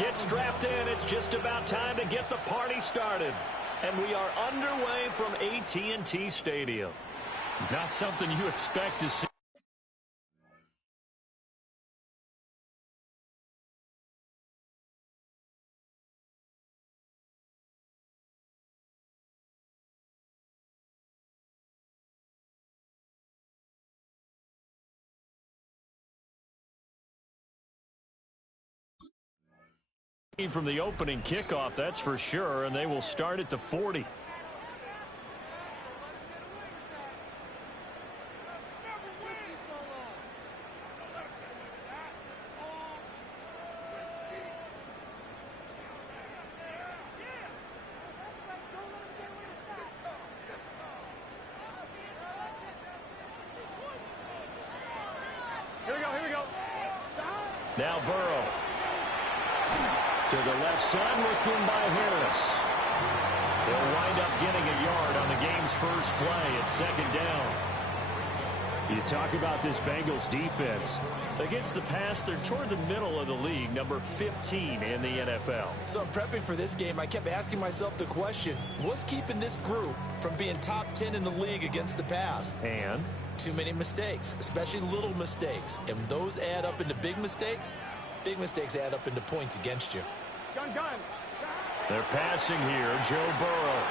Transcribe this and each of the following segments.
Get strapped in. It's just about time to get the party started. And we are underway from AT&T Stadium. Not something you expect to see. From the opening kickoff, that's for sure, and they will start at the 40. Here we go. Now Burrow. To the left side, looked in by Harris. They'll wind up getting a yard on the game's first play at second down. You talk about this Bengals defense. Against the pass, they're toward the middle of the league, number 15 in the NFL. So I'm prepping for this game. I kept asking myself the question, what's keeping this group from being top 10 in the league against the pass? And? Too many mistakes, especially little mistakes. And when those add up into big mistakes add up into points against you. Gun. They're passing here. Joe Burrow.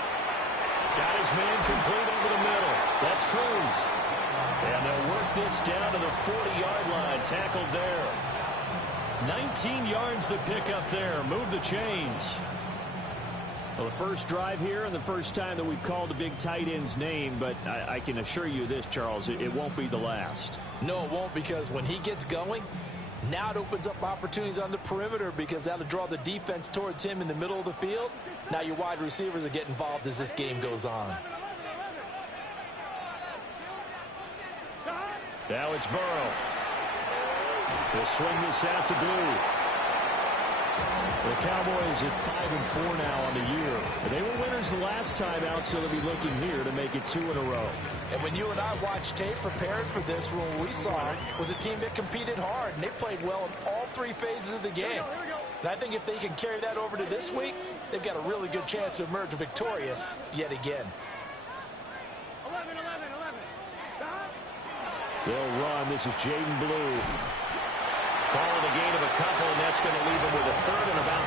Got his man complete over the middle. That's Cruz. And they'll work this down to the 40-yard line. Tackled there. 19 yards the pick up there. Move the chains. Well, the first drive here and the first time that we've called a big tight end's name, but I can assure you this, Charles, it won't be the last. No, it won't, because when he gets going, now it opens up opportunities on the perimeter because that'll draw the defense towards him in the middle of the field. Now your wide receivers will get involved as this game goes on. Now it's Burrow. He'll swing this out to Blue. The Cowboys at 5-4 now on the year. They were winners the last time out, so they'll be looking here to make it 2 in a row. And when you and I watched tape prepared for this, what we saw was a team that competed hard, and they played well in all three phases of the game. And I think if they can carry that over to this week, they've got a really good chance to emerge victorious yet again. 11. They'll run. This is Jaden Blue. Calling a gain of a couple, and that's going to leave him with a third and about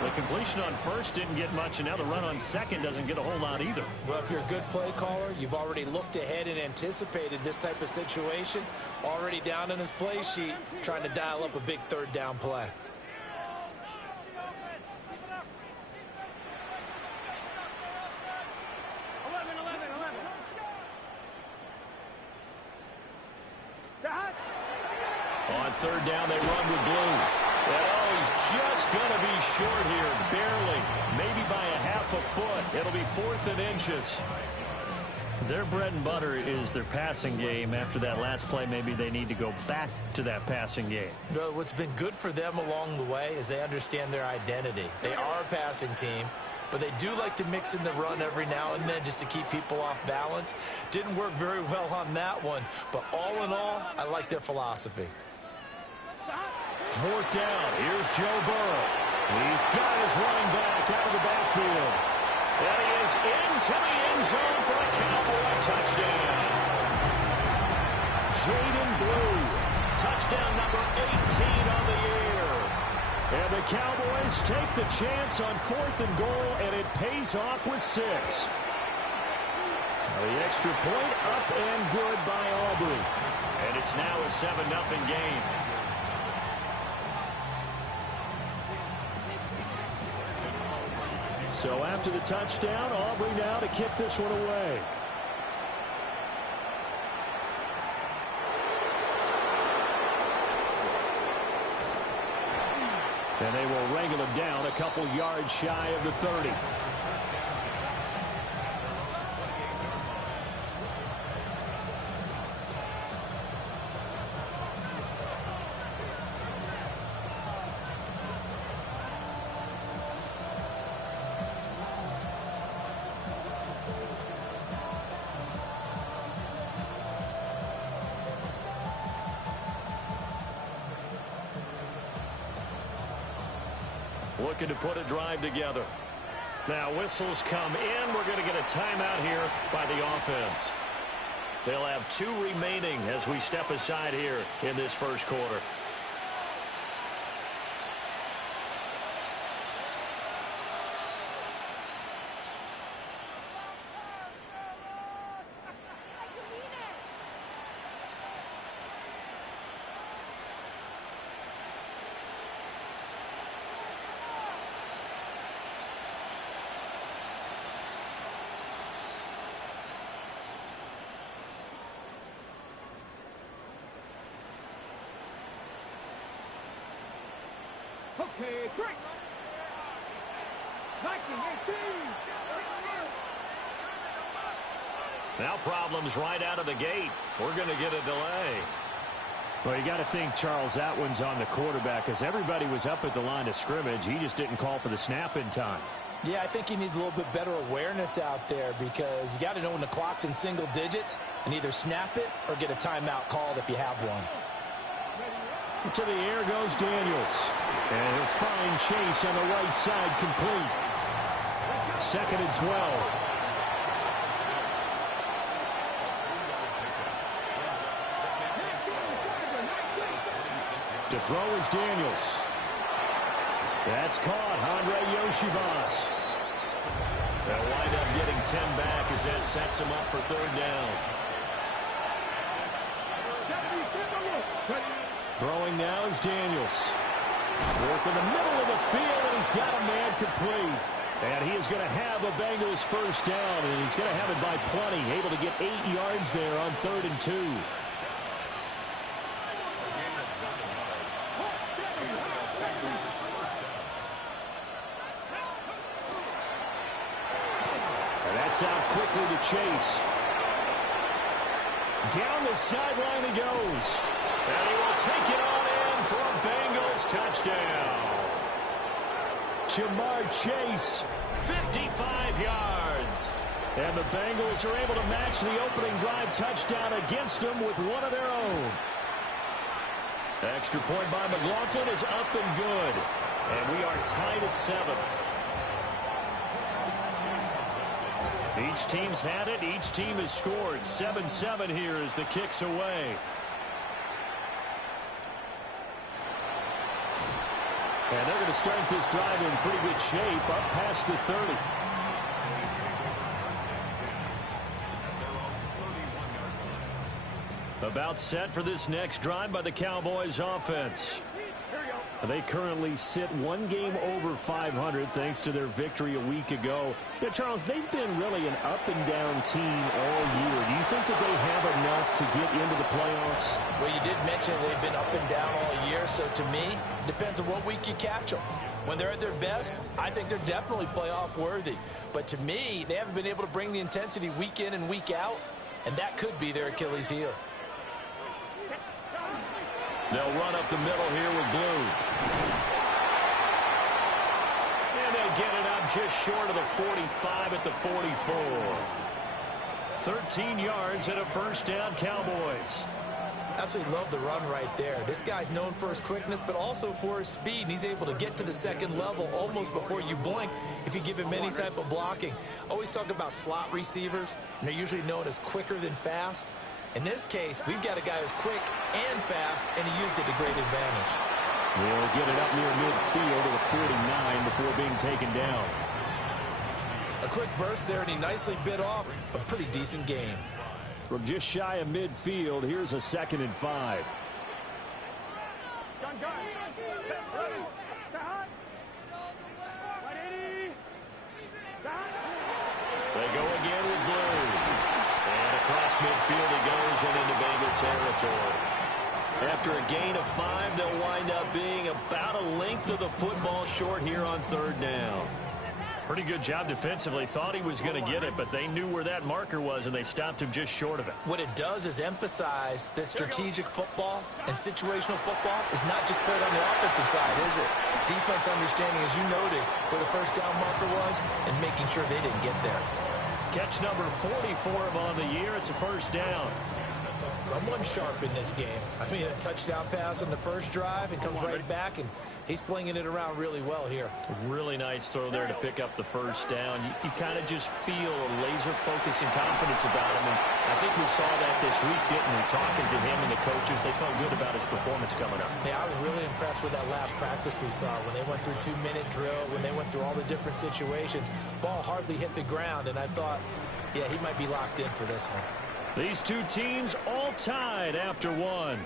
5. The completion on first didn't get much, and now the run on second doesn't get a whole lot either. Well, if you're a good play caller, you've already looked ahead and anticipated this type of situation. Already down in his play sheet, trying to dial up a big third down play. On third down, they run with Blue. And he's just going to be short here, barely, maybe by a half a foot. It'll be 4th and inches. Their bread and butter is their passing game. After that last play, maybe they need to go back to that passing game. Well, what's been good for them along the way is they understand their identity. They are a passing team, but they do like to mix in the run every now and then just to keep people off balance. Didn't work very well on that one, but all in all, I like their philosophy. 4th down. Here's Joe Burrow. He's got his running back out of the backfield. And he is into the end zone for a Cowboy touchdown. Jaden Blue. Touchdown number 18 on the year. And the Cowboys take the chance on 4th and goal, and it pays off with 6. The extra point up and good by Aubrey. And it's now a 7-0 game. So after the touchdown, Aubrey now to kick this one away. And they will wrangle him down a couple yards shy of the 30. looking to put a drive together. Now whistles come in. We're going to get a timeout here by the offense. They'll have 2 remaining as we step aside here in this first quarter. Okay, break. 19-18. Now problems right out of the gate. We're going to get a delay. Well, you got to think, Charles, that one's on the quarterback because everybody was up at the line of scrimmage. He just didn't call for the snap in time. Yeah, I think he needs a little bit better awareness out there because you got to know when the clock's in single digits and either snap it or get a timeout called if you have one. To the air goes Daniels. And he'll find Chase on the right side complete. 2nd and 12. To throw is Daniels. That's caught. Andre Yoshibas. They'll wind up getting 10 back as that sets him up for 3rd down. Throwing now is Daniels. Work in the middle of the field, and he's got a man complete. And he is going to have a Bengals first down, and he's going to have it by plenty. Able to get 8 yards there on 3rd and 2. And that's out quickly to Chase. Down the sideline he goes. And he will take it on in for a Bengals touchdown. Jamar Chase, 55 yards. And the Bengals are able to match the opening drive touchdown against them with one of their own. Extra point by McLaughlin is up and good. And we are tied at 7. Each team's had it. Each team has scored. 7-7 here as the kick's away. And they're going to start this drive in pretty good shape up past the 30. About set for this next drive by the Cowboys offense. They currently sit 1 game over 500 thanks to their victory a week ago. Yeah, Charles, they've been really an up-and-down team all year. Do you think that they have enough to get into the playoffs? Well, you did mention they've been up and down all year, so to me, it depends on what week you catch them. When they're at their best, I think they're definitely playoff worthy. But to me, they haven't been able to bring the intensity week in and week out, and that could be their Achilles heel. They'll run up the middle here with Blue. And they'll get it up just short of the 45 at the 44. 13 yards and a first down, Cowboys. Absolutely love the run right there. This guy's known for his quickness, but also for his speed, and he's able to get to the second level almost before you blink if you give him any type of blocking. Always talk about slot receivers, and they're usually known as quicker than fast. In this case, we've got a guy who's quick and fast, and he used it to great advantage. They'll get it up near midfield to the 49 before being taken down. A quick burst there, and he nicely bit off a pretty decent game. From just shy of midfield, here's a 2nd and 5. Gun. Ready. Stand. 180. Stand. They go again with Blue. And across midfield he goes and into Bengal territory. After a gain of 5, they'll wind up being about a length of the football short here on 3rd down. Pretty good job defensively. Thought he was going to get it, but they knew where that marker was, and they stopped him just short of it. What it does is emphasize that strategic football and situational football is not just played on the offensive side, is it? Defense understanding, as you noted, where the first down marker was and making sure they didn't get there. Catch number 40 for him on the year. It's a first down. Someone sharp in this game. I mean, a touchdown pass on the first drive and comes right back, and he's flinging it around really well here. Really nice throw there to pick up the first down. You kind of just feel a laser focus and confidence about him, and I think we saw that this week, didn't we? Talking to him and the coaches, they felt good about his performance coming up. Yeah, I was really impressed with that last practice we saw when they went through 2-minute drill, when they went through all the different situations. Ball hardly hit the ground, and I thought, yeah, he might be locked in for this one. These two teams all tied after one.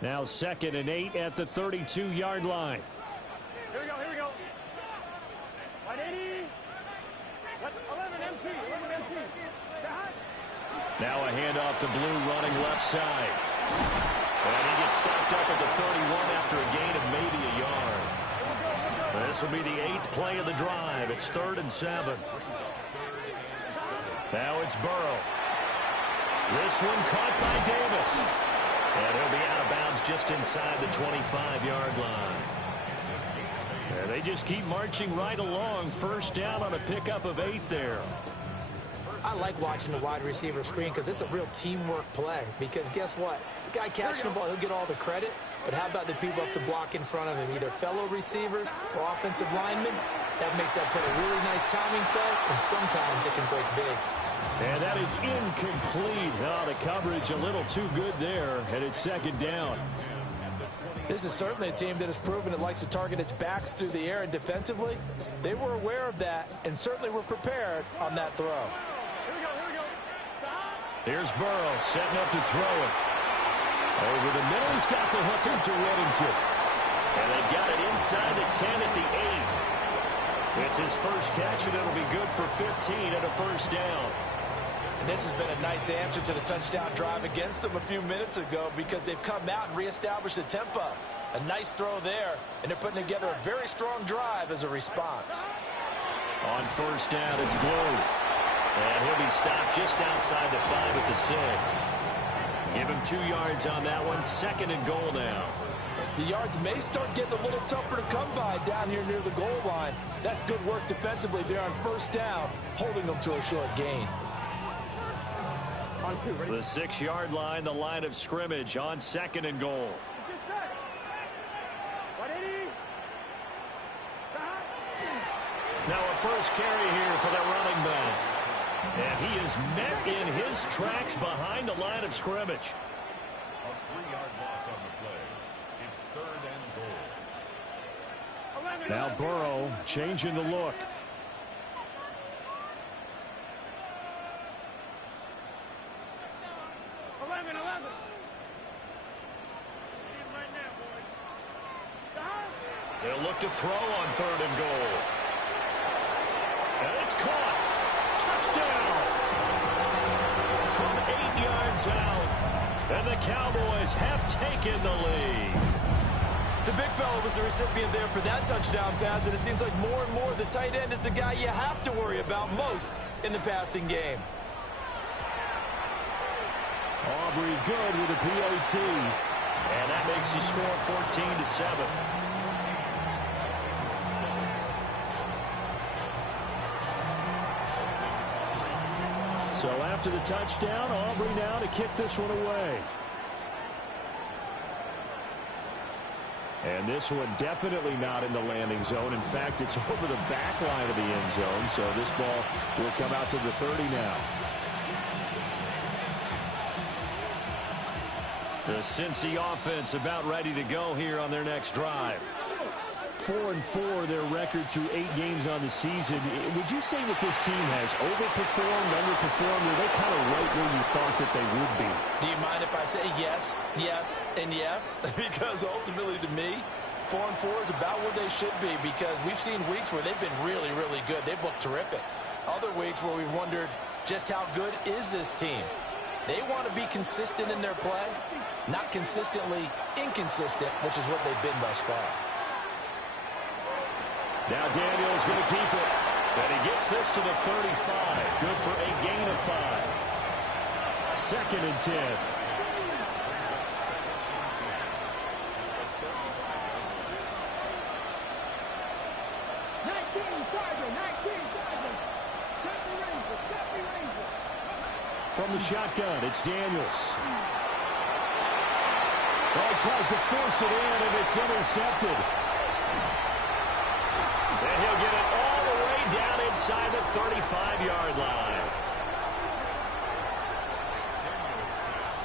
Now 2nd and 8 at the 32-yard line. Here we go, here we go. 180. 11 MT, 11 MT. Now a handoff to Blue running left side. And he gets stopped up at the 31 after a gain of maybe a yard. This will be the 8th play of the drive. It's 3rd and 7. Now it's Burrow. This one caught by Davis. And he'll be out of bounds just inside the 25-yard line. And they just keep marching right along. First down on a pickup of 8 there. I like watching the wide receiver screen because it's a real teamwork play. Because guess what? The guy catching the ball, he'll get all the credit. But how about the people have to block in front of him, either fellow receivers or offensive linemen? That makes that play a really nice timing play, and sometimes it can break big. And that is incomplete. Oh, the coverage a little too good there, and it's 2nd down. This is certainly a team that has proven it likes to target its backs through the air, and defensively, they were aware of that and certainly were prepared on that throw. Here we go, here we go. Here's Burrow setting up to throw it. Over the middle, he's got the hooker to Whittington. And they've got it inside the 10 at the 8. It's his first catch, and it'll be good for 15 and a first down. And this has been a nice answer to the touchdown drive against them a few minutes ago because they've come out and reestablished the tempo. A nice throw there, and they're putting together a very strong drive as a response. On first down, it's Blue. And he'll be stopped just outside the 5 at the 6. Give him 2 yards on that one. 2nd and goal now. The yards may start getting a little tougher to come by down here near the goal line. That's good work defensively there on first down, holding them to a short gain. The 6-yard line, the line of scrimmage on 2nd and goal. Now a first carry here for the running back. And he is met in his tracks behind the line of scrimmage. A 3-yard loss on the play. It's 3rd and goal. Now Burrow changing the look. They'll look to throw on 3rd and goal. And it's caught. Touchdown. From 8 yards out. And the Cowboys have taken the lead. The big fella was the recipient there for that touchdown pass, and it seems like more and more the tight end is the guy you have to worry about most in the passing game. Aubrey good with a PAT. And that makes the score 14-7. So after the touchdown, Aubrey now to kick this one away. And this one definitely not in the landing zone. In fact, it's over the back line of the end zone. So this ball will come out to the 30 now. The Cincy offense about ready to go here on their next drive. 4-4 their record through 8 games on the season. Would you say that this team has overperformed, underperformed, or are they kind of right where you thought that they would be? Do you mind if I say yes, yes, and yes? Because ultimately to me, 4-4 is about where they should be because we've seen weeks where they've been really, really good. They've looked terrific. Other weeks where we've wondered just how good is this team. They want to be consistent in their play, not consistently inconsistent, which is what they've been thus far. Now Daniel's going to keep it. And he gets this to the 35. Good for a gain of 5. 2nd and 10. From the shotgun, it's Daniels. Well, he tries to force it in, and it's intercepted. And he'll get it all the way down inside the 35-yard line.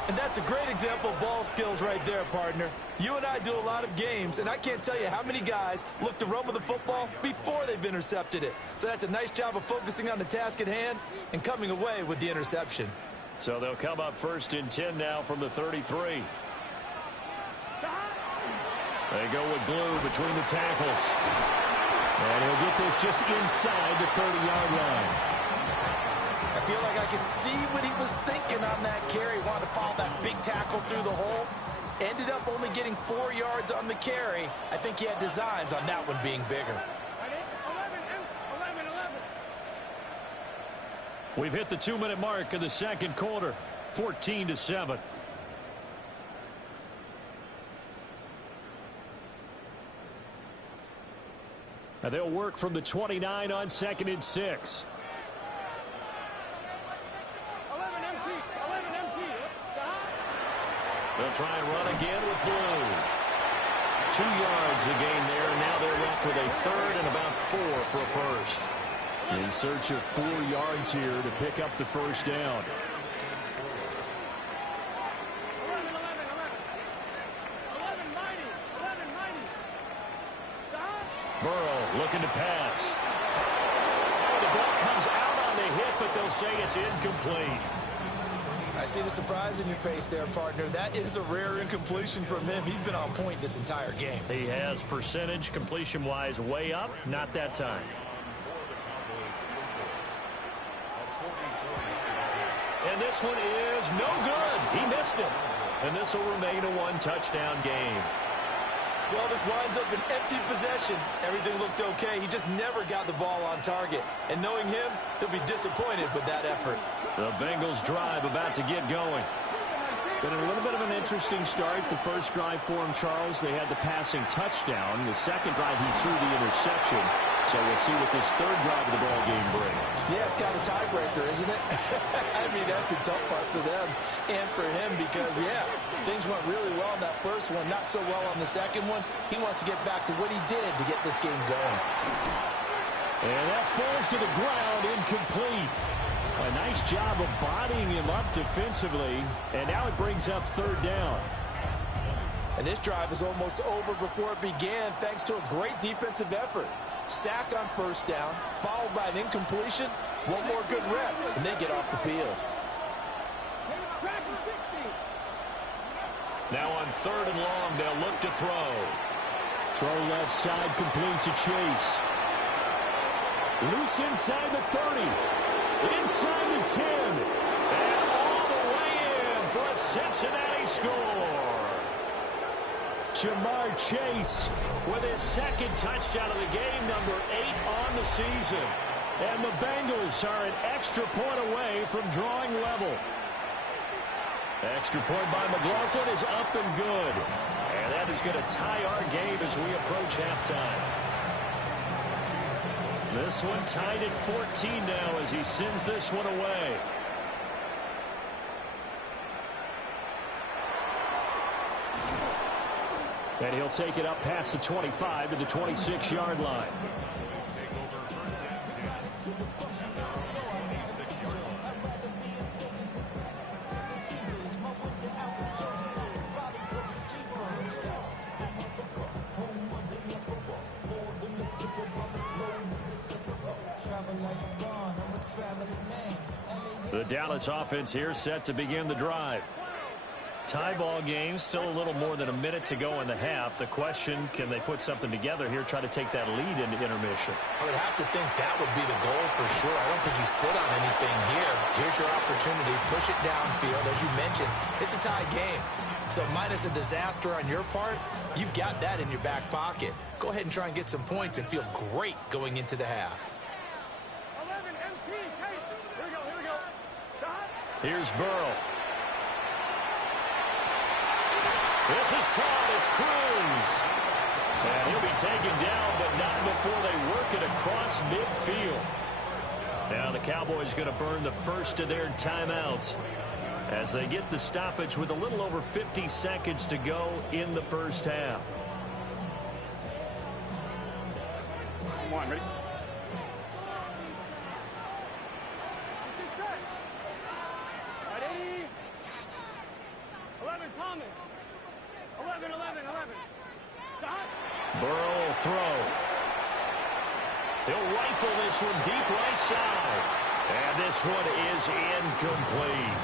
And that's a great example of ball skills right there, partner. You and I do a lot of games, and I can't tell you how many guys look to run with the football before they've intercepted it. So that's a nice job of focusing on the task at hand and coming away with the interception. So they'll come up 1st and 10 now from the 33. They go with Blue between the tackles. And he'll get this just inside the 30-yard line. I feel like I could see what he was thinking on that carry. Wanted to follow that big tackle through the hole. Ended up only getting 4 yards on the carry. I think he had designs on that one being bigger. We've hit the 2-minute mark in the 2nd quarter. 14-7. And they'll work from the 29 on 2nd and 6. 11 empty. They'll try and run again with Blue. 2 yards the gain there. Now they're left with a 3rd and about 4 for a first. In search of 4 yards here to pick up the first down. 11 mighty. Burrow looking to pass. Oh, the ball comes out on the hit, but they'll say it's incomplete. I see the surprise in your face there, partner. That is a rare incompletion from him. He's been on point this entire game. He has percentage completion-wise way up. Not that time. And this one is no good. He missed it. And this will remain a 1-touchdown game. Well, this winds up an empty possession. Everything looked okay. He just never got the ball on target. And knowing him, he'll be disappointed with that effort. The Bengals drive about to get going. Been a little bit of an interesting start. The first drive for him, Charles, they had the passing touchdown. The second drive, he threw the interception. So we'll see what this 3rd drive of the ball game brings. Yeah, it's kind of a tiebreaker, isn't it? I mean, that's the tough part for them and for him because, yeah, things went really well in that first one, not so well on the second one. He wants to get back to what he did to get this game going. And that falls to the ground, incomplete. A nice job of bodying him up defensively, and now it brings up 3rd down. And this drive is almost over before it began thanks to a great defensive effort. Sack on 1st down, followed by an incompletion, one more good rep, and they get off the field. Now on 3rd and long, they'll look to throw. Throw left side, complete to Chase. Loose inside the 30. Inside the 10. And all the way in for a Cincinnati score. Jamar Chase with his 2nd touchdown of the game, number 8 on the season. And the Bengals are an extra point away from drawing level. Extra point by McLaughlin is up and good. And that is going to tie our game as we approach halftime. This one tied at 14 now as he sends this one away. And he'll take it up past the 25 to the 26-yard line. The Dallas offense here set to begin the drive. Tie ball game, still a little more than a minute to go in the half. The question, can they put something together here, try to take that lead into intermission? I would have to think that would be the goal for sure. I don't think you sit on anything here. Here's your opportunity. Push it downfield. As you mentioned, it's a tie game. So minus a disaster on your part, you've got that in your back pocket. Go ahead and try and get some points and feel great going into the half. Here's Burrow. This is caught. It's Cruz. And he'll be taken down, but not before they work it across midfield. Now the Cowboys going to burn the first of their timeouts as they get the stoppage with a little over 50 seconds to go in the first half. Come on, ready? Right, 80. 11, Thomas. 11. Stop. Burrow will throw. He'll rifle this one deep right side. And this one is incomplete.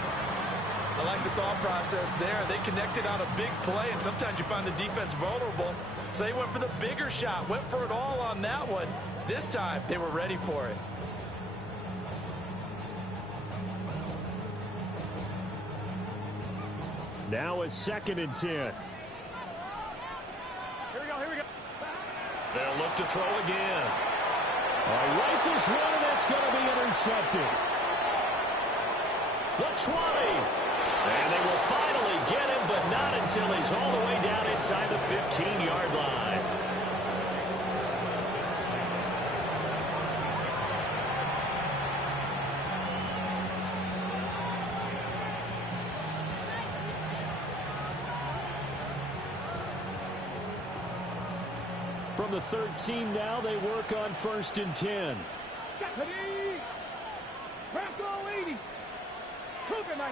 I like the thought process there. They connected on a big play, and sometimes you find the defense vulnerable. So they went for the bigger shot, went for it all on that one. This time, they were ready for it. Now a 2nd and 10. Here we go. They'll look to throw again. Rifles one, and that's going to be intercepted. The 20. And they will finally get him, but not until he's all the way down inside the 15-yard line. From the 13 now, they work on 1st and 10. Crack all 80. Cougar 19.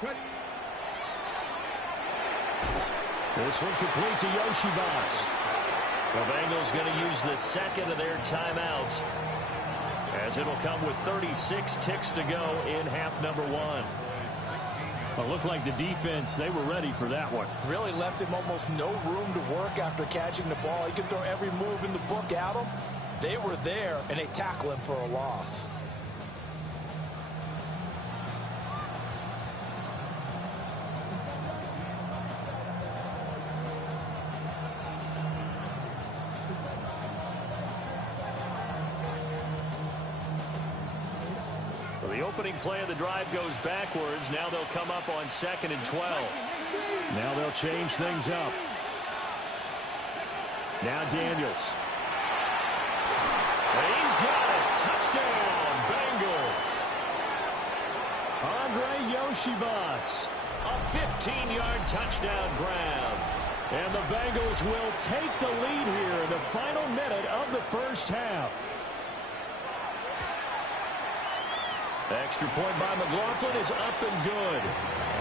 Ready. This one complete to Yoshibas. The Bengals going to use the second of their timeouts, as it'll come with 36 ticks to go in half number 1. Well, it looked like the defense, they were ready for that one. Really left him almost no room to work after catching the ball. He could throw every move in the book at him. They were there, and they tackle him for a loss. The opening play of the drive goes backwards. Now they'll come up on 2nd and 12. Now they'll change things up. Now Daniels. He's got it. Touchdown, Bengals. Andre Yoshibas. A 15-yard touchdown grab. And the Bengals will take the lead here in the final minute of the first half. Extra point by McLaughlin is up and good.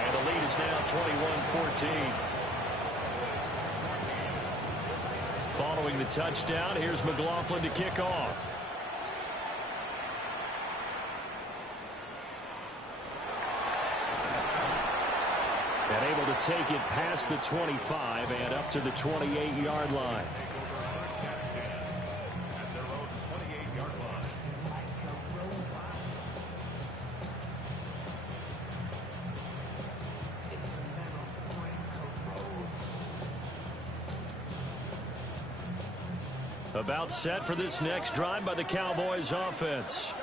And the lead is now 21-14. Following the touchdown, here's McLaughlin to kick off. And able to take it past the 25 and up to the 28-yard line. About set for this next drive by the Cowboys offense.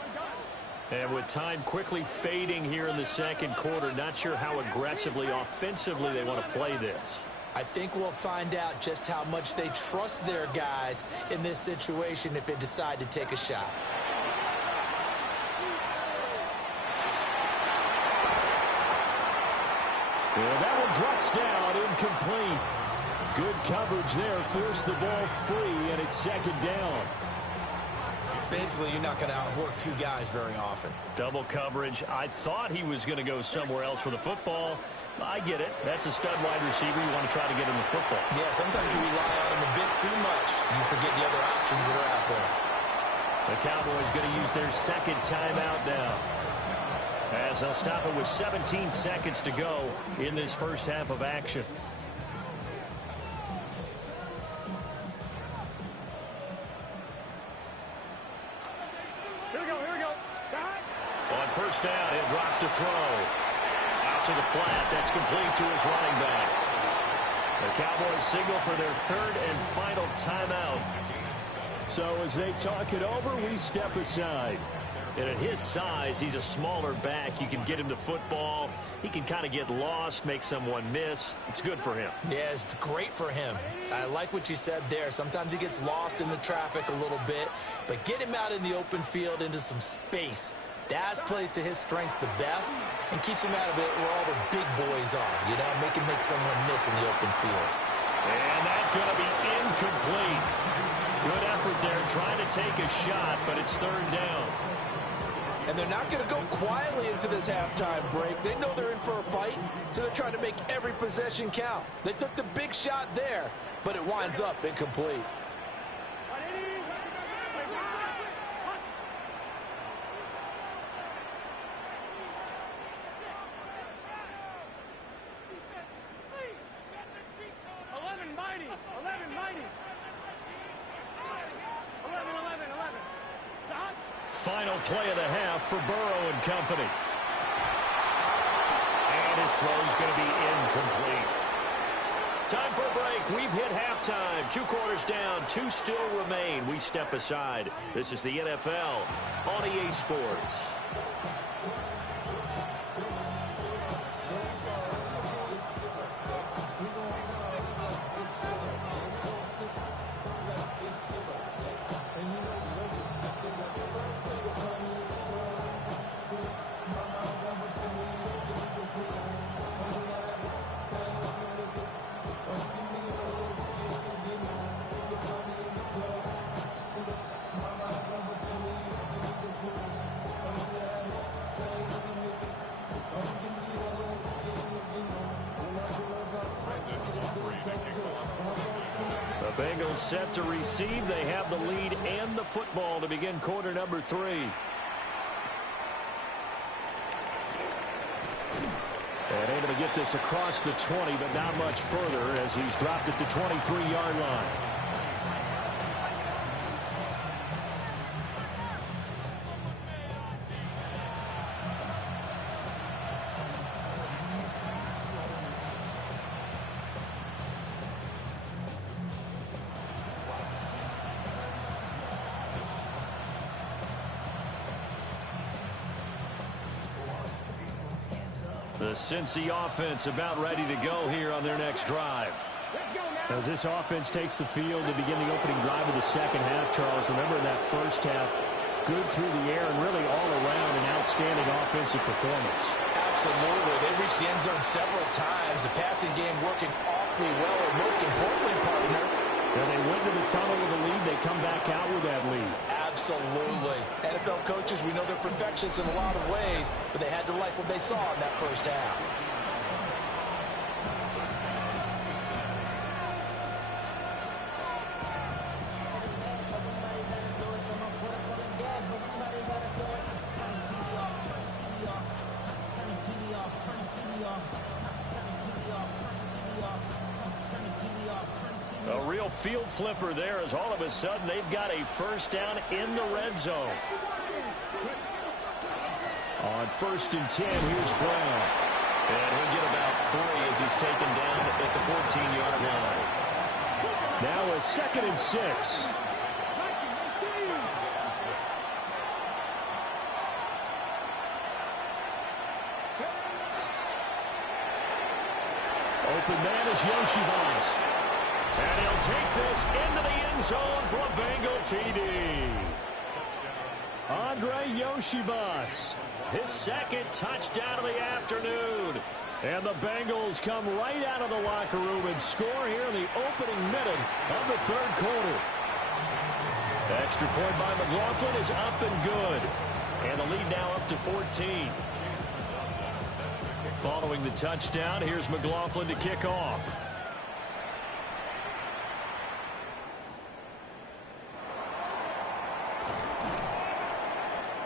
And with time quickly fading here in the second quarter, not sure how aggressively, offensively they want to play this. I think we'll find out just how much they trust their guys in this situation if they decide to take a shot. And that one drops down, incomplete. Good coverage there, forced the ball free, and it's 2nd down. Basically, you're not going to outwork two guys very often. Double coverage. I thought he was going to go somewhere else with the football. I get it. That's a stud wide receiver. You want to try to get him the football. Yeah, sometimes you rely on him a bit too much. You forget the other options that are out there. The Cowboys going to use their second timeout now, as they'll stop it with 17 seconds to go in this first half of action. On first down, he'll drop to throw. Out to the flat. That's complete to his running back. The Cowboys signal for their third and final timeout. So as they talk it over, we step aside. And at his size, he's a smaller back. You can get him the football. He can kind of get lost, make someone miss. It's good for him. Yeah, it's great for him. I like what you said there. Sometimes he gets lost in the traffic a little bit, but get him out in the open field into some space. That plays to his strengths the best and keeps him out of it where all the big boys are, you know, make someone miss in the open field. And that's going to be incomplete. Good effort there trying to take a shot, but it's third down. And they're not going to go quietly into this halftime break. They know they're in for a fight, so they're trying to make every possession count. They took the big shot there, but it winds up incomplete. Final play of the half for Burrow and company. And his throw's going to be incomplete. Time for a break. We've hit halftime. 2 quarters down. 2 still remain. We step aside. This is the NFL on EA Sports. The Bengals set to receive. They have the lead and the football to begin quarter number 3. And able to get this across the 20, but not much further as he's dropped at the 23-yard line. The Cincy offense about ready to go here on their next drive. As this offense takes the field to begin the opening drive of the second half, Charles, remember that first half, good through the air and really all around an outstanding offensive performance. Absolutely. They reached the end zone several times. The passing game working awfully well, and most importantly, partner, And they went to the tunnel with a lead. They come back out with that lead. absolutely. NFL coaches, we know they're perfectionists in a lot of ways, but they had to like what they saw in that first half. A real field flipper there as all of a sudden they've got a first down in the red zone. On 1st and 10, here's Brown. And he'll get about 3 as he's taken down at the 14-yard line. Now a 2nd and 6. Open man is Yoshibas. And he'll take this into the end zone for a Bengal TD. Andre Yoshibas. His second touchdown of the afternoon. And the Bengals come right out of the locker room and score here in the opening minute of the third quarter. Extra point by McLaughlin is up and good. And the lead now up to 14. Following the touchdown, here's McLaughlin to kick off.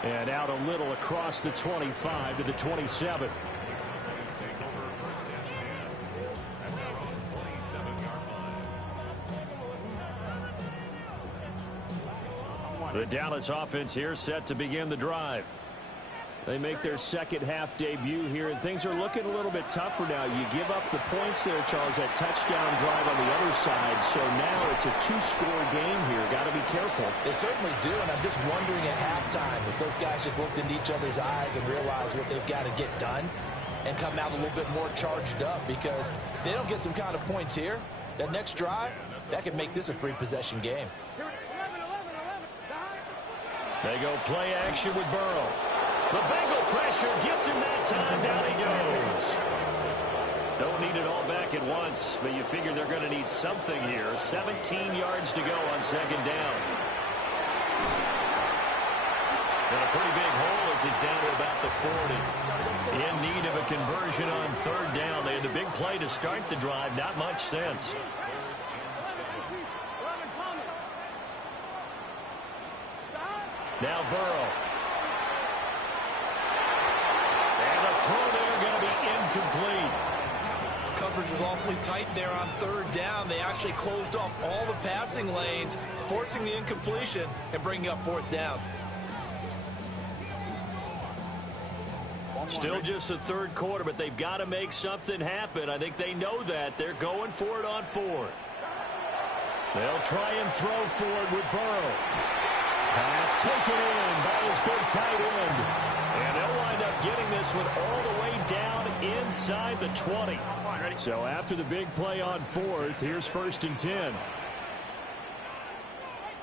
And out a little across the 25 to the 27. The Dallas offense here set to begin the drive. They make their second half debut here, and things are looking a little bit tougher now. You give up the points there, Charles, that touchdown drive on the other side. So now it's a two-score game here. Got to be careful. They certainly do, and I'm just wondering at halftime if those guys just looked into each other's eyes and realized what they've got to get done and come out a little bit more charged up, because if they don't get some kind of points here, that next drive, that could make this a free possession game. They go play action with Burrow. The Bengal pressure gets him that time. Down he goes. Don't need it all back at once, but you figure they're going to need something here. 17 yards to go on second down. And a pretty big hole as he's down to about the 40. In need of a conversion on third down. They had the big play to start the drive. Not much sense. Now Burrow. And the throw there going to be incomplete. Coverage was awfully tight there on third down. They actually closed off all the passing lanes, forcing the incompletion and bringing up fourth down. Still just the third quarter, but they've got to make something happen. I think they know that. They're going for it on fourth. They'll try and throw for it with Burrow. Pass taken in by his big tight end. And they'll wind up getting this one all the way down inside the 20. So after the big play on fourth, here's first and 10.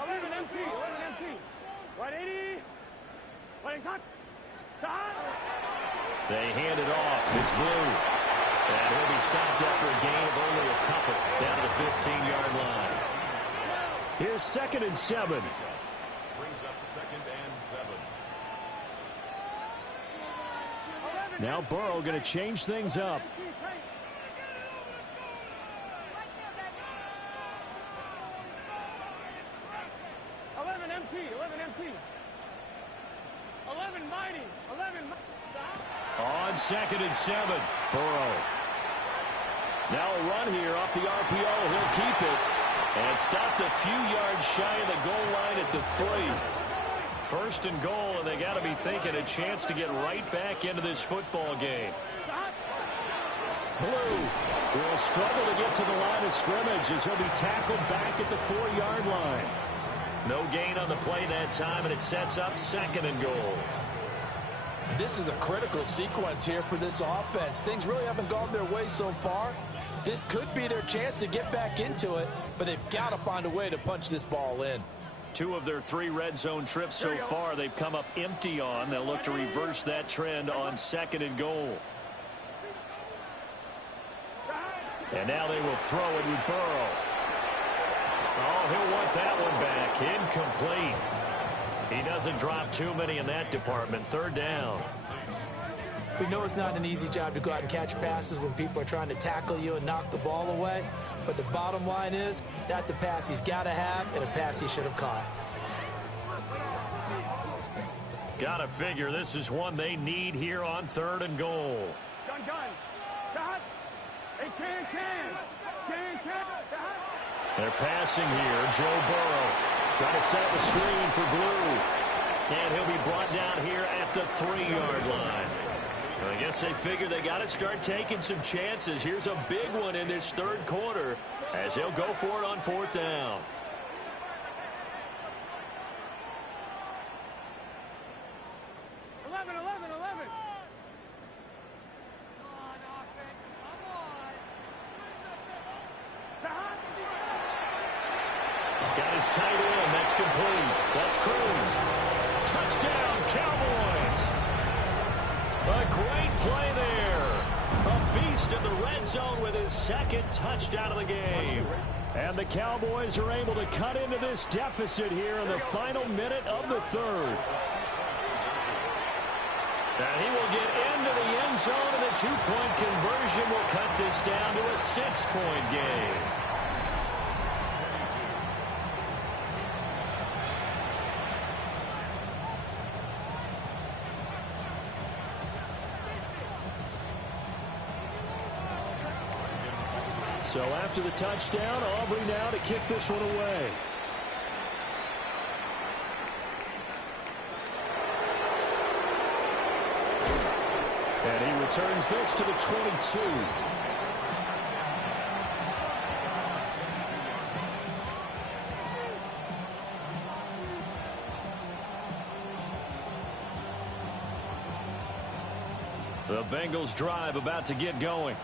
11 MT. Right 80. Playing hot. They hand it off. It's Blue. And he'll be stopped after a gain of only a couple down to the 15-yard line. Here's second and 7. Brings up second and 7. Now Burrow going to change things up. On second and 7, Burrow. Now a run here off the RPO. He'll keep it. and stopped a few yards shy of the goal line at the 3. First and goal, and they got to be thinking a chance to get right back into this football game. Blue will struggle to get to the line of scrimmage as he'll be tackled back at the 4-yard line. No gain on the play that time, and it sets up second and goal. This is a critical sequence here for this offense. Things really haven't gone their way so far. This could be their chance to get back into it, but they've got to find a way to punch this ball in. 2 of their 3 red zone trips so far they've come up empty on. They'll look to reverse that trend on second and goal. And now they will throw it with Burrow. Oh, he'll want that one back. Incomplete. He doesn't drop too many in that department. Third down. We know it's not an easy job to go out and catch passes when people are trying to tackle you and knock the ball away. But the bottom line is, that's a pass he's got to have and a pass he should have caught. Gotta figure this is one they need here on third and goal. Gun. Got. Hey, can. They're passing here. Joe Burrow trying to set up a screen for Blue. And he'll be brought down here at the 3-yard line. I guess they figure they got to start taking some chances. Here's a big one in this third quarter as he'll go for it on fourth down. Got his tight end. That's complete. That's Cruz. Touchdown, Cowboys. A great play there. A beast in the red zone with his second touchdown of the game. And the Cowboys are able to cut into this deficit here in the final minute of the third. And he will get into the end zone, and the 2-point conversion will cut this down to a 6-point game. So after the touchdown, Aubrey now to kick this one away. And he returns this to the 22. The Bengals drive about to get going.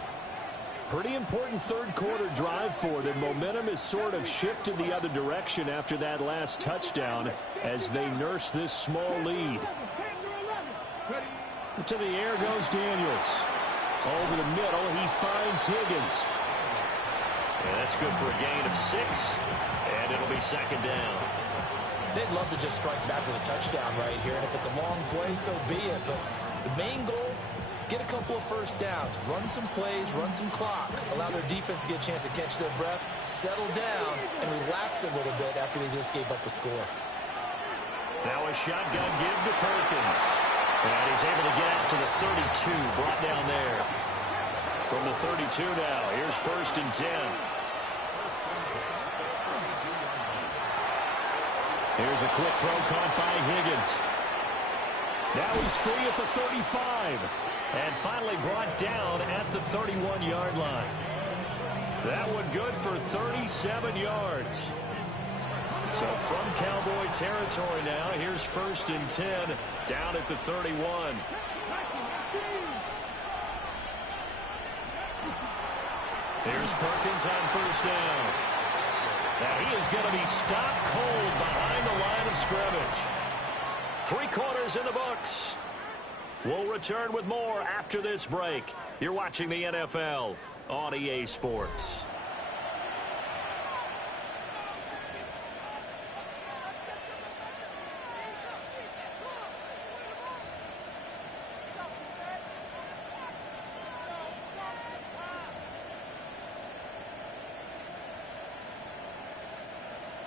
Pretty important third quarter drive for them. Momentum has sort of shifted the other direction after that last touchdown as they nurse this small lead. To the air goes Daniels. Over the middle, he finds Higgins. And that's good for a gain of 6, and it'll be second down. They'd love to just strike back with a touchdown right here, and if it's a long play, so be it. But the main goal, get a couple of first downs, run some plays, run some clock, allow their defense to get a chance to catch their breath, settle down, and relax a little bit after they just gave up a score. Now a shotgun give to Perkins. And he's able to get out to the 32, brought down there. From the 32 now, here's 1st and 10. Here's a quick throw caught by Higgins. Now he's free at the 35. And finally brought down at the 31-yard line. That one good for 37 yards. So from Cowboy territory now, here's 1st and 10 down at the 31. Here's Perkins on 1st down. Now he is going to be stopped cold behind the line of scrimmage. 3 quarters in the books. We'll return with more after this break. You're watching the NFL on EA Sports.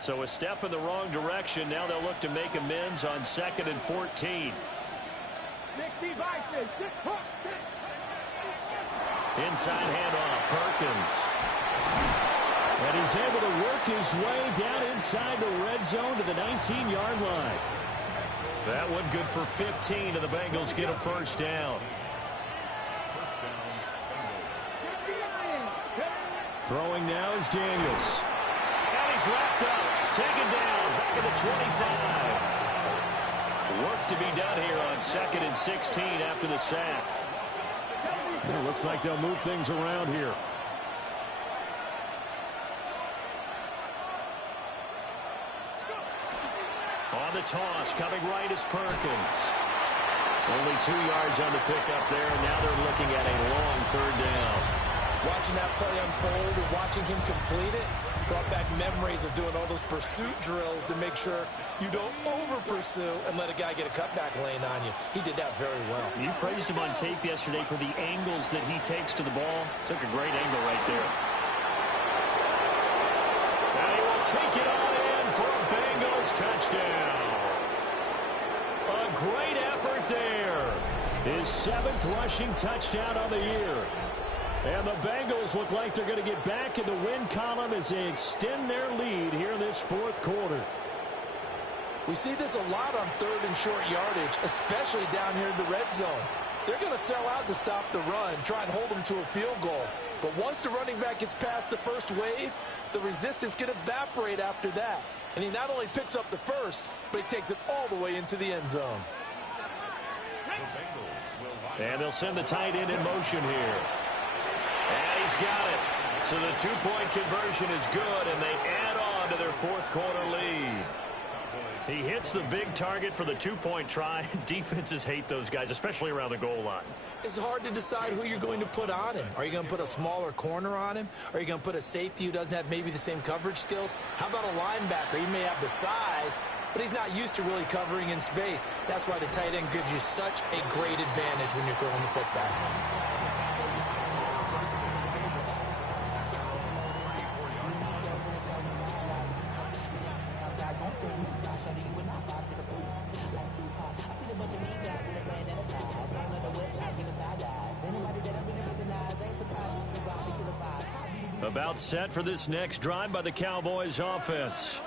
So a step in the wrong direction. Now they'll look to make amends on 2nd and 14. Inside handoff, Perkins. And he's able to work his way down inside the red zone to the 19-yard line. That one good for 15, and the Bengals get a 1st down. Throwing now is Daniels. And he's wrapped up. Taken down, back at the 25. Work to be done here on 2nd and 16 after the sack. It looks like they'll move things around here. On the toss, coming right is Perkins. Only 2 yards on the pickup there, and now they're looking at a long 3rd down. Watching that play unfold and watching him complete it brought back memories of doing all those pursuit drills to make sure you don't over-pursue and let a guy get a cutback lane on you. He did that very well. You praised him on tape yesterday for the angles that he takes to the ball. Took a great angle right there. And he will take it on in for a Bengals touchdown. A great effort there. His 7th rushing touchdown of the year. And the Bengals look like they're going to get back in the win column as they extend their lead here in this 4th quarter. We see this a lot on 3rd and short yardage, especially down here in the red zone. They're going to sell out to stop the run, try and hold them to a field goal. But once the running back gets past the first wave, the resistance can evaporate after that. And he not only picks up the first, but he takes it all the way into the end zone. And they'll send the tight end in motion here. And he's got it. So the 2-point conversion is good, and they add on to their 4th quarter lead. He hits the big target for the 2-point try. Defenses hate those guys, especially around the goal line. It's hard to decide who you're going to put on him. Are you going to put a smaller corner on him? Are you going to put a safety who doesn't have maybe the same coverage skills? How about a linebacker? He may have the size, but he's not used to really covering in space. That's why the tight end gives you such a great advantage when you're throwing the football. About set for this next drive by the Cowboys offense.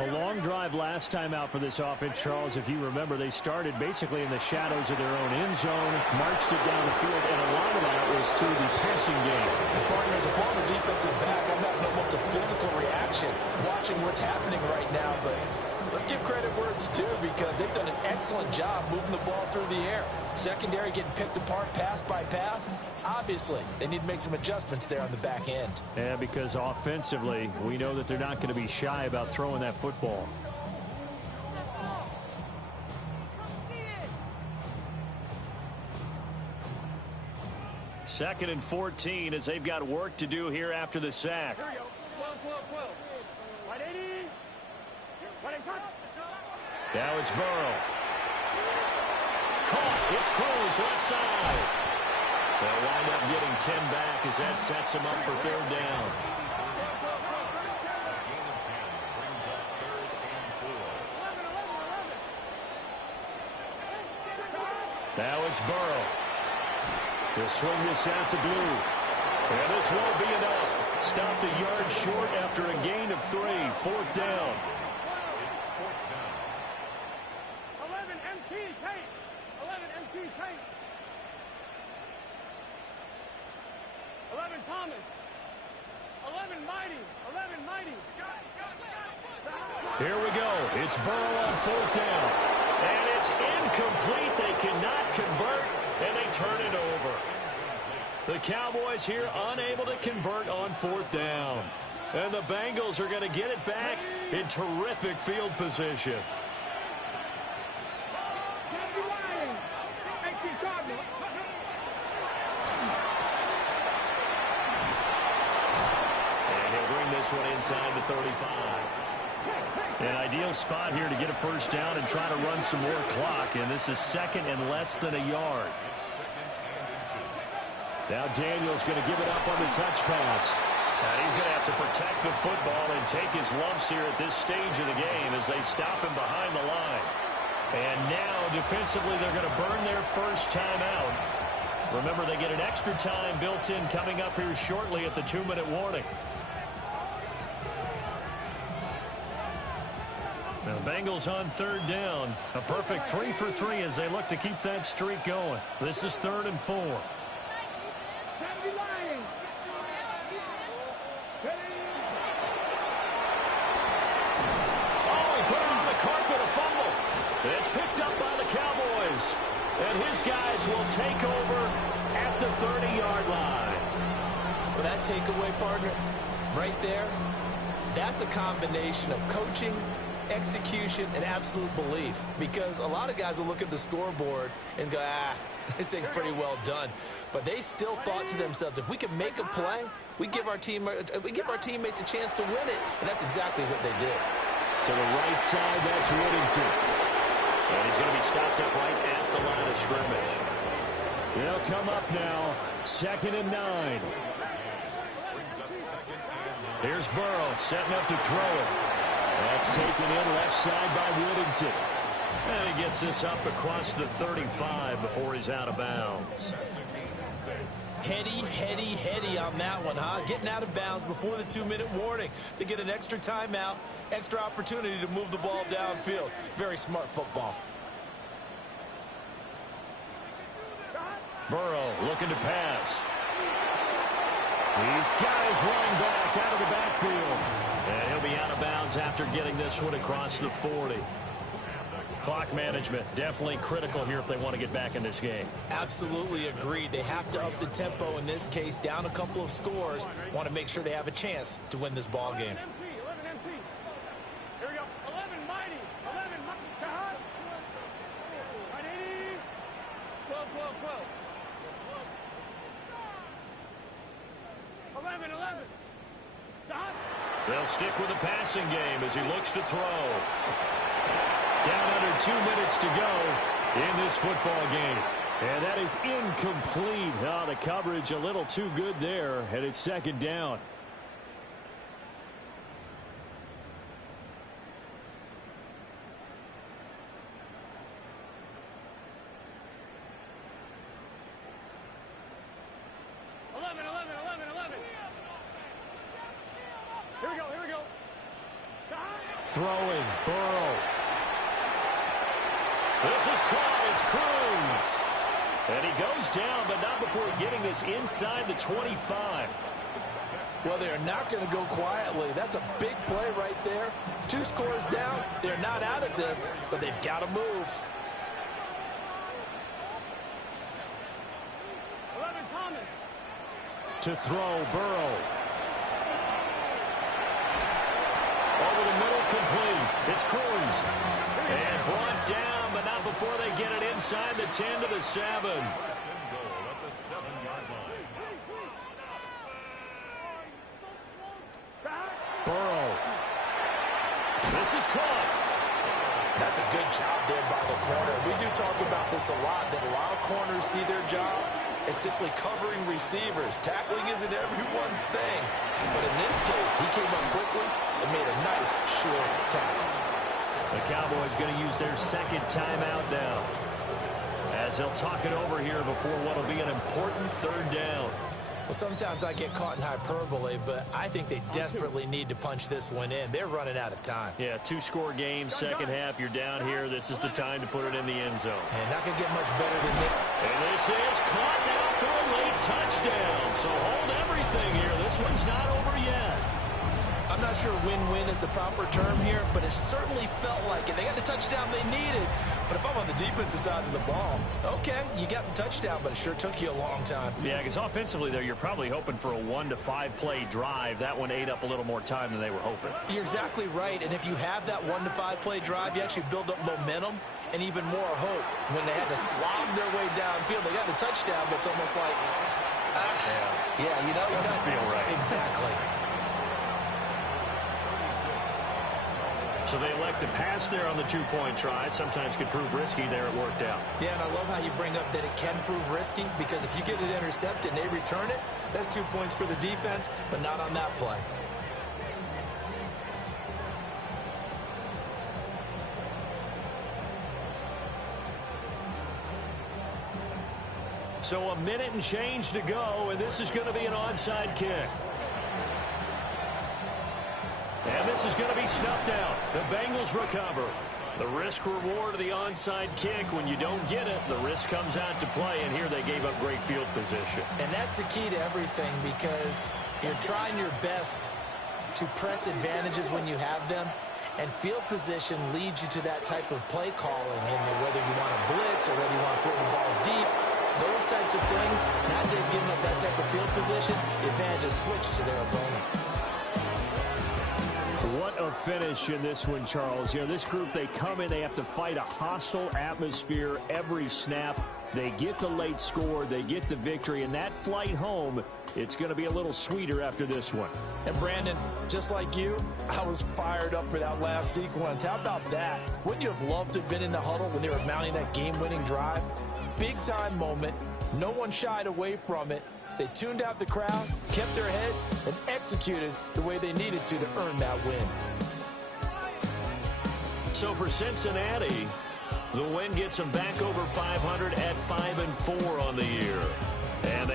A long drive last time out for this offense, Charles. If you remember, they started basically in the shadows of their own end zone, marched it down the field, and a lot of that was through the passing game. Partner, as a former defensive back, I'm having almost a physical reaction watching what's happening right now, but let's give credit where it's due because they've done an excellent job moving the ball through the air. Secondary getting picked apart pass by pass. Obviously, they need to make some adjustments there on the back end. Yeah, because offensively, we know that they're not going to be shy about throwing that football. Second and 14 as they've got work to do here after the sack. Here we go. 12. Right 80. Right 80. Now it's Burrow. Caught. It's Cruz left side. They'll wind up getting 10 back as that sets him up for third down. Now it's Burrow. He'll swing this out to Blue. And this won't be enough. Stopped a yard short after a gain of 3. Fourth down. 11 MT Tate. 11 MT Tate. 11 Thomas. 11 Mighty. 11 Mighty. Here we go. It's Burrow on fourth down. And it's incomplete. They cannot convert, and they turn it over. The Cowboys here unable to convert on fourth down. And the Bengals are going to get it back in terrific field position. And he'll bring this one inside the 35. An ideal spot here to get a first down and try to run some more clock. And this is second and less than a yard. Now Daniels going to give it up on the touch pass. And he's going to have to protect the football and take his lumps here at this stage of the game as they stop him behind the line. And now defensively they're going to burn their first timeout. Remember, they get an extra time built in coming up here shortly at the 2-minute warning. Now Bengals on third down. A perfect 3 for 3 as they look to keep that streak going. This is 3rd and 4. It's picked up by the Cowboys. And his guys will take over at the 30-yard line. But that takeaway, partner, right there, that's a combination of coaching, execution, and absolute belief. Because a lot of guys will look at the scoreboard and go, this thing's pretty well done. But they still thought to themselves, if we can make a play, we give our teammates a chance to win it. And that's exactly what they did. To the right side, that's Whittington. And he's going to be stopped up right at the line of scrimmage. They'll come up now, 2nd and 9. Here's Burrow setting up to throw it. That's taken in left side by Whittington. And he gets this up across the 35 before he's out of bounds. Heady on that one, huh? Getting out of bounds before the 2-minute warning. They get an extra timeout, extra opportunity to move the ball downfield. Very smart football. Burrow looking to pass. He's got his running back out of the backfield. And he'll be out of bounds after getting this one across the 40. Clock management definitely critical here if they want to get back in this game. Absolutely agreed. They have to up the tempo in this case, down a couple of scores. Want to make sure they have a chance to win this ball game. 11 MT. Here we go. 11 Mighty. 11 Mighty. Right 80. 12. 11. They'll stick with the passing game as he looks to throw. Down under 2 minutes to go in this football game. And that is incomplete. The coverage a little too good there, and it's 2nd down. Throwing, Burrow. This is caught. It's Cruz. And he goes down, but not before getting this inside the 25. Well, they are not going to go quietly. That's a big play right there. 2 scores down. They're not out of this, but they've got to move. 11, Thomas. To throw, Burrow. Over the middle, complete. It's Cruz. And brought down, but not before they get it inside the 10 to the 7. Burrow. This is caught. That's a good job there by the corner. We do talk about this a lot, that a lot of corners see their job as simply covering receivers. Tackling isn't everyone's thing. But in this case, he came up quickly and made a nice, short tackle. The Cowboys going to use their second timeout now, as they'll talk it over here before what will be an important 3rd down. Well, sometimes I get caught in hyperbole, but I think they desperately need to punch this one in. They're running out of time. Yeah, 2-score game, second half. You're down here. This is the time to put it in the end zone. And not going to get much better than this. And this is caught now for a late touchdown. So hold everything here. This one's not over yet. I'm not sure win-win is the proper term here, but it certainly felt like it. They got the touchdown they needed. But if I'm on the defensive side of the ball, okay, you got the touchdown, but it sure took you a long time. Yeah, because offensively there, you're probably hoping for a 1 to 5 play drive. That one ate up a little more time than they were hoping. You're exactly right. And if you have that 1 to 5 play drive, you actually build up momentum and even more hope. When they had to slob their way downfield, they got the touchdown, but it's almost like, yeah, you know, doesn't feel right. Exactly. So they elect to pass there on the 2-point try. Sometimes could prove risky. There it worked out. Yeah, and I love how you bring up that it can prove risky, because if you get it intercepted and they return it, that's 2 points for the defense, but not on that play. So a minute and change to go, and this is going to be an onside kick. And this is going to be snuffed out. The Bengals recover. The risk-reward of the onside kick, when you don't get it, the risk comes out to play, and here they gave up great field position. And that's the key to everything, because you're trying your best to press advantages when you have them, and field position leads you to that type of play calling, and whether you want to blitz or whether you want to throw the ball deep, those types of things, now that they've given up that type of field position, the advantage is switched to their opponent. What a finish in this one, Charles. You know, this group, they come in, they have to fight a hostile atmosphere every snap. They get the late score, they get the victory, and that flight home, it's going to be a little sweeter after this one. And Brandon, just like you, I was fired up for that last sequence. How about that? Wouldn't you have loved to have been in the huddle when they were mounting that game-winning drive? Big-time moment. No one shied away from it. They tuned out the crowd, kept their heads, and executed the way they needed to earn that win. So for Cincinnati, the win gets them back over 500 at 5-4 on the year. And they